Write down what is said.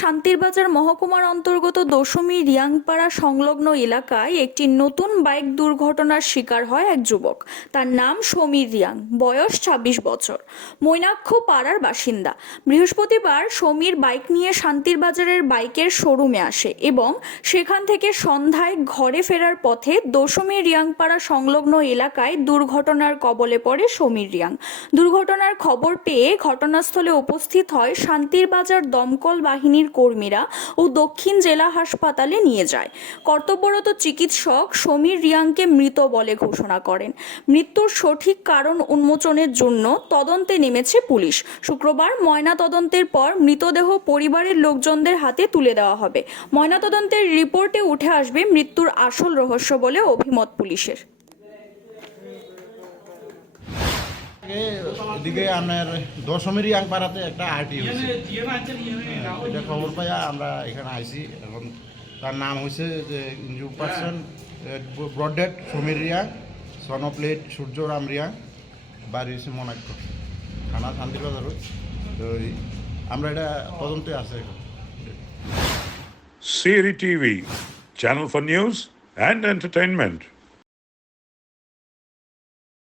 শান্তিরবাজার মহকুমার অন্তর্গত দশমী রিয়াংপাড়া সংলগ্ন এলাকায় একটি নতুন বাইক দুর্ঘটনার শিকার হয় এক যুবক। তার নাম সমীর রিয়াং, বয়স ২৬ বছর, মৈনাক্ষ পাড়ার বাসিন্দা। বৃহস্পতিবার সমীর বাইক নিয়ে শান্তিরবাজারের বাইকের শোরুমে আসে এবং সেখান থেকে সন্ধ্যায় ঘরে ফেরার পথে দশমী রিয়াংপাড়া সংলগ্ন এলাকায় দুর্ঘটনার কবলে পড়ে সমীর রিয়াং। দুর্ঘটনার খবর পেয়ে ঘটনাস্থলে উপস্থিত হয় শান্তিরবাজার দমকল বাহিনীর কর্মীরা ও দক্ষিণ জেলা হাসপাতালে নিয়ে যায়। কর্তব্যরত চিকিৎসক সমীর রিয়াংকে মৃত বলে ঘোষণা করেন। মৃত্যুর সঠিক কারণ উন্মোচনের জন্য তদন্তে নেমেছে পুলিশ। শুক্রবার ময়নাতদন্তের পর মৃতদেহ পরিবারের লোকজনদের হাতে তুলে দেওয়া হবে। ময়নাতদন্তের রিপোর্টে উঠে আসবে মৃত্যুর আসল রহস্য বলে অভিমত পুলিশের। এদিকে আপনার দশমী রিয়াংপাড়াতে একটা আরটি হয়েছে, এটা খবর পাইয়া আমরা এখানে আইছি। এখন তার নাম হয়েছে যে injured person brought dead Samir Reang, son of late Suryaram Reang, বাড়ি হয়েছে মনাক্য, থানা শান্তিরবাজার। তো আমরা এটা তদন্তে আছে। Siri TV, channel for news and entertainment.